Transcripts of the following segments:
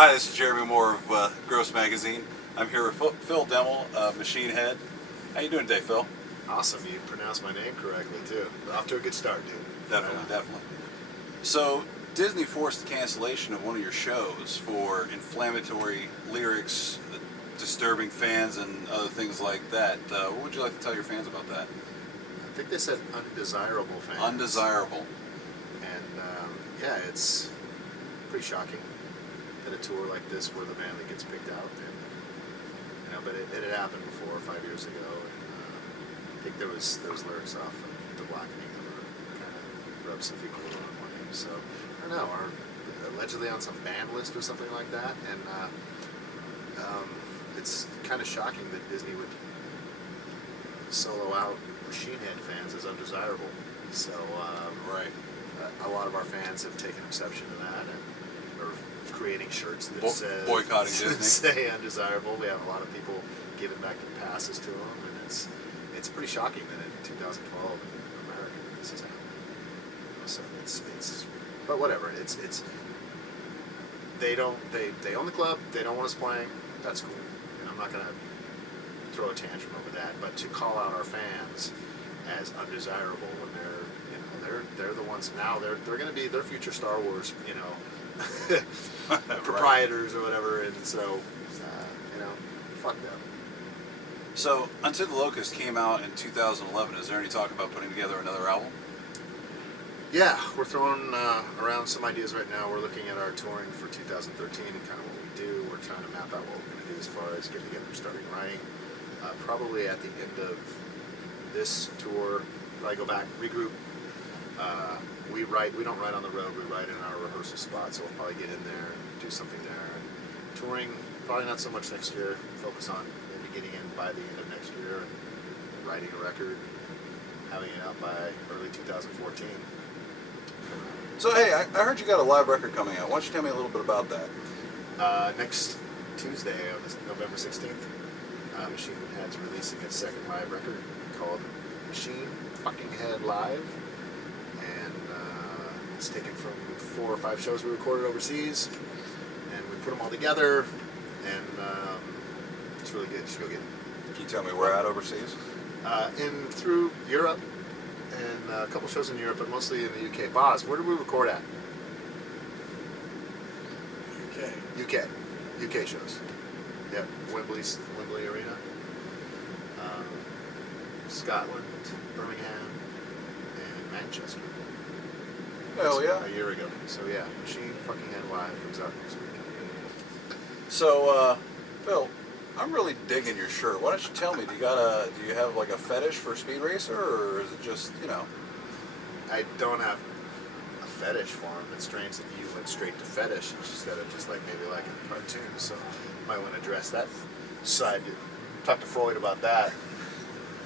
Hi, this is Jeremy Moore of Gross Magazine. I'm here with Phil Demmel, Machine Head. How you doing today, Phil? Awesome, you pronounced my name correctly too. Off to a good start, dude. Definitely, definitely. So, Disney forced the cancellation of one of your shows for inflammatory lyrics, disturbing fans, and other things like that. What would you like to tell your fans about that? I think they said undesirable fans. Undesirable. And yeah, it's pretty shocking that a tour like this where the band that gets picked out, and but it had happened before 5 years ago, and I think there was lyrics off of The Blackening that were kind of rubbed some people the wrong way. So I don't know, are allegedly on some ban list or something like that, and it's kind of shocking that Disney would solo out Machine Head fans as undesirable. So Right. A lot of our fans have taken exception to that and are creating shirts that boycotting Disney. say undesirable. We have a lot of people giving back their passes to them, and it's pretty shocking that in 2012 in America this is happening. So it's but whatever. It's they own the club. They don't want us playing. That's cool. And I'm not gonna throw a tantrum over that. But to call out our fans as undesirable when they're the ones now, they're going to be their future Star Wars, proprietors or whatever, and so fuck them. So, Unto the Locust came out in 2011. Is there any talk about putting together another album? Yeah, we're throwing around some ideas right now. We're looking at our touring for 2013 and kind of what we do. We're trying to map out what we're going to do as far as getting together and starting writing. Probably at the end of this tour, probably go back, regroup. We don't write on the road, we write in our rehearsal spot, so we'll probably get in there and do something there. And touring, probably not so much next year, focus on maybe getting in by the end of next year and writing a record, having it out by early 2014. So, hey, I heard you got a live record coming out. Why don't you tell me a little bit about that? Next Tuesday, on November 16th, Machine Head's releasing its second live record called Machine Fucking Head Live. And it's taken from 4 or 5 shows we recorded overseas, and we put them all together, and it's really good. You should go get it. Can you tell me where at overseas? Through Europe, and a couple shows in Europe, but mostly in the UK. Boz, where did we record at? UK shows. Yeah, Wembley Arena, Scotland, Birmingham, and Manchester. Hell yeah. A year ago. So yeah, Machine Fucking Head Live comes out next week. So, Phil, I'm really digging your shirt. Why don't you tell me, do you have like a fetish for Speed Racer, or is it just, I don't have a fetish for him. It's strange that you went straight to fetish instead of just like maybe like in cartoons. So you might want to address that side. Talk to Freud about that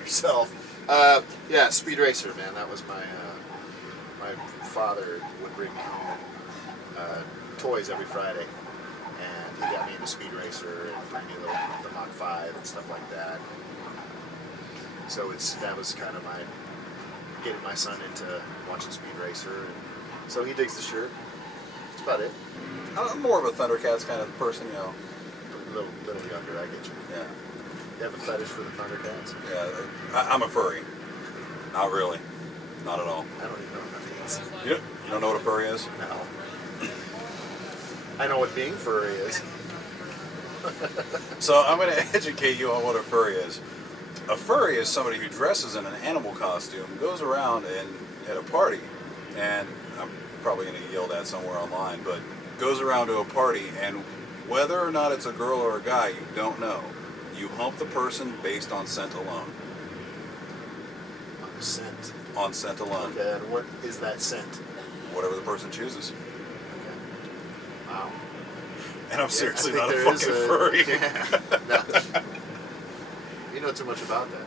yourself. Yeah, Speed Racer, man. That was my father would bring me home toys every Friday, and he got me into Speed Racer and bring me the Mach 5 and stuff like that. So that was kind of my getting my son into watching Speed Racer, and so he digs the shirt. That's about it. I'm more of a Thundercats kind of person, A little younger, I get you. Yeah. You have a fetish for the Thundercats? Yeah, I'm a furry. Not really. Not at all. I don't even know what that means. You don't know what a furry is? No. I know what being furry is. So I'm going to educate you on what a furry is. A furry is somebody who dresses in an animal costume, goes around at a party, and I'm probably going to get yelled at somewhere online, but goes around to a party, and whether or not it's a girl or a guy, you don't know. You hump the person based on scent alone. On scent? On scent alone. Okay, and what is that scent? Whatever the person chooses. Okay. Wow. And I'm seriously not a fucking furry. Yeah. No. You know too much about that.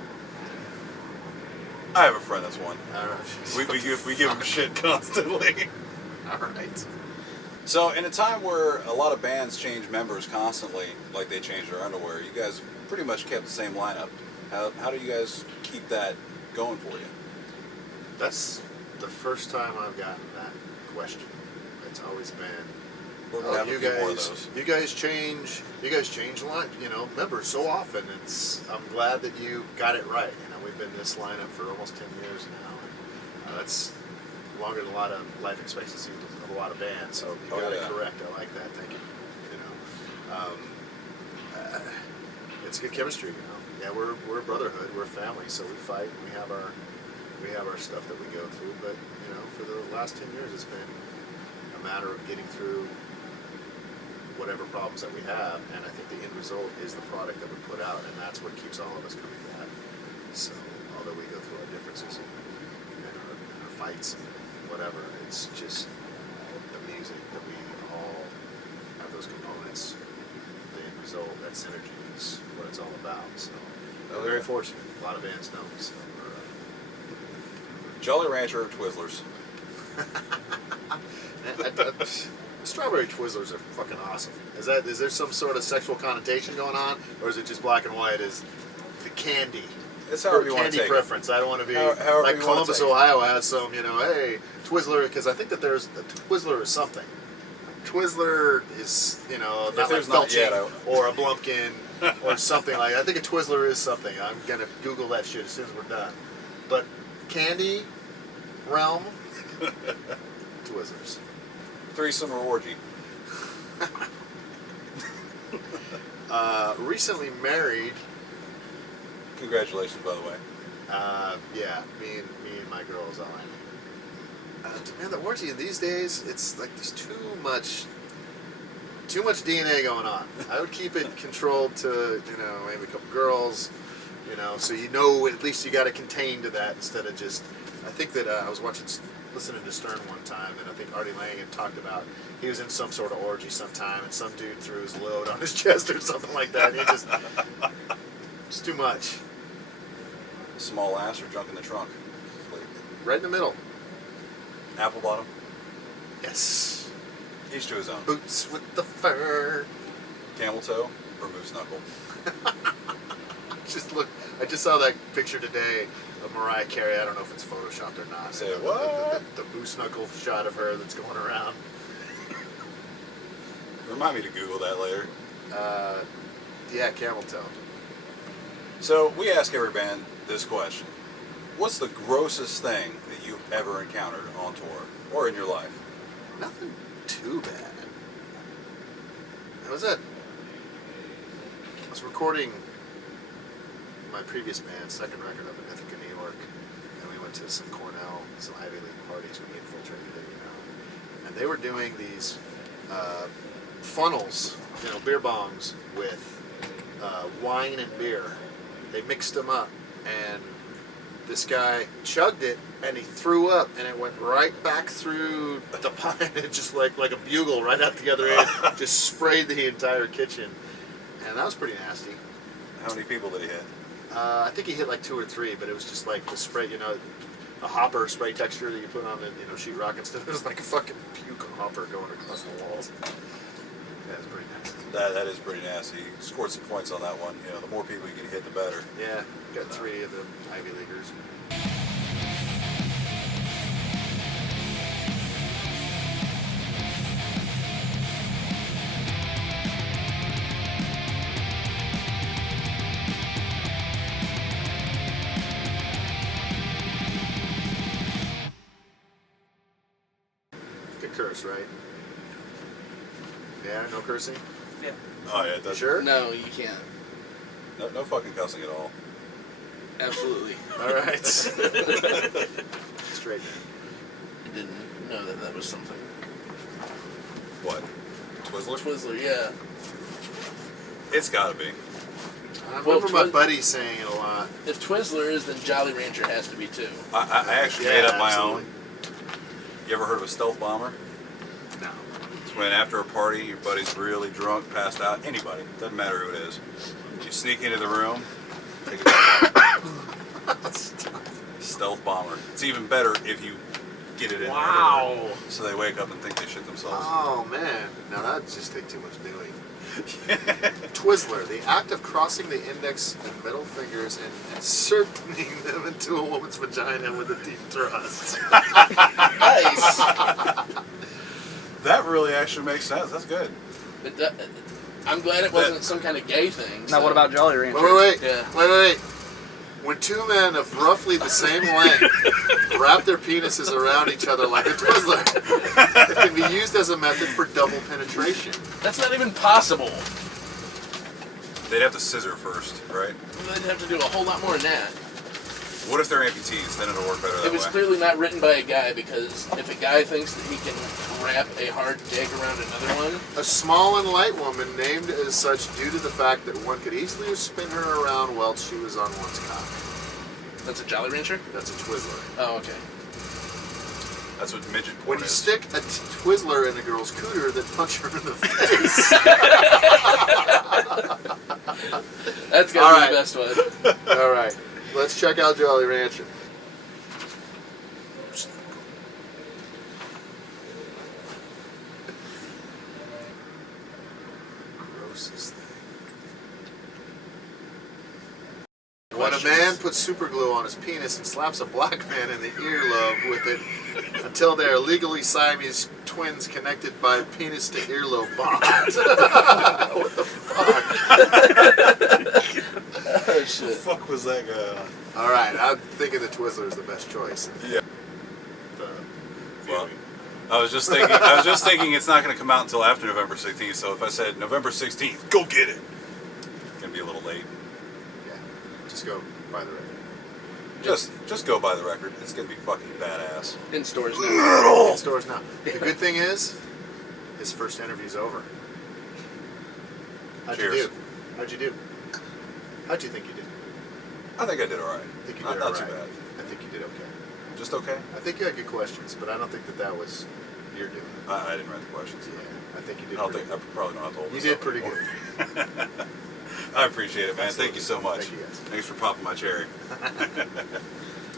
I have a friend that's one. All right. We give him shit constantly. All right. So in a time where a lot of bands change members constantly, like they change their underwear, you guys pretty much kept the same lineup. How do you guys keep that going for you? That's the first time I've gotten that question. It's always been, We're gonna have a few more of those. You guys change a lot. You know, remember so often. I'm glad that you got it right. You know, we've been in this lineup for almost 10 years now. And, that's longer than a lot of life expectancy of a lot of bands. So you got it correct. I like that. Thank you. You know, it's good chemistry. You know, yeah, we're a brotherhood. We're a family. So we fight. We have our stuff that we go through. But you know, for the last 10 years, it's been a matter of getting through whatever problems that we have, and I think the end result is the product that we put out, and that's what keeps all of us coming back. So, although we go through our differences and our fights and whatever, it's just the music that we all have those components. The end result, that synergy is what it's all about. So, we're very fortunate. A lot of bands don't. So, Jolly Rancher or Twizzlers? Strawberry Twizzlers are fucking awesome. Is there some sort of sexual connotation going on, or is it just black and white as the candy? It's however you want to candy take preference. I don't want to be however like you Columbus, want to Ohio has some, you know, hey, Twizzler, because I think that there's a Twizzler is something. Twizzler is, you know, not like Felching or a Blumpkin or something like that. I think a Twizzler is something. I'm going to Google that shit as soon as we're done. But candy realm, Twizzlers. Threesome or orgy? Recently married. Congratulations, by the way. Yeah, me and my girl is all I need. Man, the orgy these days, it's like there's too much DNA going on. I would keep it controlled to, you know, maybe a couple girls, you know, so you know at least you got to contain to that instead of just. I think that I was listening to Stern one time, and I think Artie Lang had talked about he was in some sort of orgy sometime, and some dude threw his load on his chest or something like that. And it's too much. Small ass or junk in the trunk? Right in the middle. Apple bottom? Yes. Each to his own. Boots with the fur. Camel toe or moose knuckle? I just saw that picture today of Mariah Carey. I don't know if it's photoshopped or not. Say what? The moose knuckle shot of her that's going around. Remind me to Google that later. Yeah, camel toe. So we ask every band this question: what's the grossest thing that you've ever encountered on tour or in your life? Nothing too bad. I was recording my previous band, second record up in Ithaca, New York, and we went to some Cornell, some Ivy League parties. We infiltrated it, you know, and they were doing these funnels, you know, beer bongs with wine and beer. They mixed them up, and this guy chugged it, and he threw up, and it went right back through the pipe. It just like a bugle right out the other end, just sprayed the entire kitchen, and that was pretty nasty. How many people did he hit? I think he hit like 2 or 3, but it was just like the spray, you know, a hopper spray texture that you put on the, you know, sheetrock and stuff. It was like a fucking puke hopper going across the walls. Yeah, it was pretty nasty. That is pretty nasty. You scored some points on that one. You know, the more people you can hit, the better. Yeah, got 3 of the Ivy Leaguers. Good curse, right? Yeah, no cursing? Yeah. Oh yeah, that's Sure? No, you can't. no fucking cussing at all. Absolutely. All right. Straight. I didn't know that was something. What? Twizzler? Twizzler, yeah. It's gotta be. I remember my buddy saying it a lot. If Twizzler is, then Jolly Rancher has to be too. I actually made up my absolutely. own. You ever heard of a stealth bomber? No. It's when after a party, your buddy's really drunk, passed out, anybody, doesn't matter who it is. You sneak into the room, take a dump. Stealth bomber. It's even better if you get it in Wow. there. So they wake up and think they shit themselves. Oh, man. Now that'd just take too much doing. Twizzler, the act of crossing the index and middle fingers and inserting them into a woman's vagina with a deep thrust. Nice. That really actually makes sense. That's good. I'm glad it wasn't some kind of gay thing. Now, what about Jolly Ranchers? Wait. Yeah. Wait. When two men of roughly the same length wrap their penises around each other like a Twizzler, it can be used as a method for double penetration. That's not even possible. They'd have to scissor first, right? They'd have to do a whole lot more than that. What if they're amputees? Then it'll work better that It was way. clearly not written by a guy, because if a guy thinks that he can wrap a hard dick around another one, A small and light woman named as such due to the fact that one could easily spin her around while she was on one's cock. that's a Jolly Rancher? That's a Twizzler. Oh, okay. That's what midget porn When you is. stick a Twizzler in a girl's cooter, then punch her in the face. That's All gotta right. be the best one. All right, let's check out Jolly Rancher. Grossest thing. When a man puts super glue on his penis and slaps a black man in the earlobe with it until they are legally Siamese twins connected by penis to earlobe bond. What the fuck? Oh, What the shit. fuck was that guy on? All right, I'm thinking the Twizzler is the best choice. Yeah. Well, I was just thinking it's not going to come out until after November 16th. So if I said November 16th, go get it. It's going to be a little late. Yeah, just go buy the record. Just go buy the record. It's going to be fucking badass. In stores now. In stores now. The good thing is, his first interview's over. How'd Cheers. you do? How'd you do? How'd you think you did? I think I did all right. I think you Not, did not all too right. bad. I think you did okay. Just okay. I think you had good questions, but I don't think that was your doing. I didn't write the questions. Yeah, I think you did. I don't pretty think I probably don't have to hold You this did up pretty anymore. good. I appreciate it, man. Absolutely. Thank you so much. Thank you, guys. Thanks for popping my cherry.